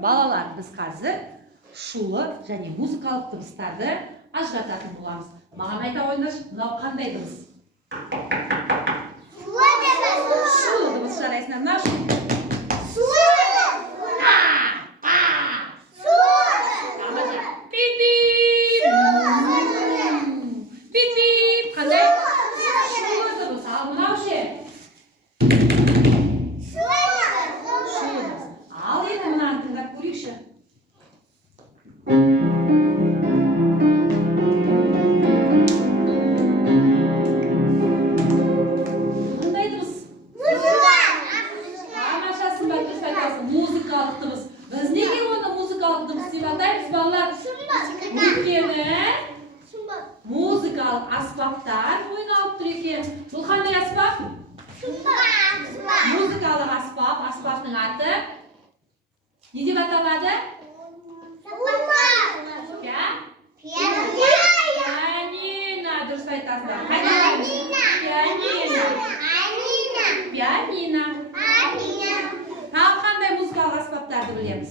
Балалар, біз қазір шулы және музыкалық дыбыстарды ажырататын боламыз. Маған айта қойыңдаршы, мынау қандай дыбыс? Шулы дыбыс жарайсыңдар. Мынау музыкалық дыбыс. Біз неге оны музыкалық дыбыс деп атаймыз, балалар? Өйткені музыкалық аспаптар ойналып тұр екен. Бұл қандай аспап? Музыкалық аспап, аспаптың аты не деп аталады? Пианино. Дұрыс айтасыздар. Пианино. Тағы қандай музыкалық аспаптарды білеміз?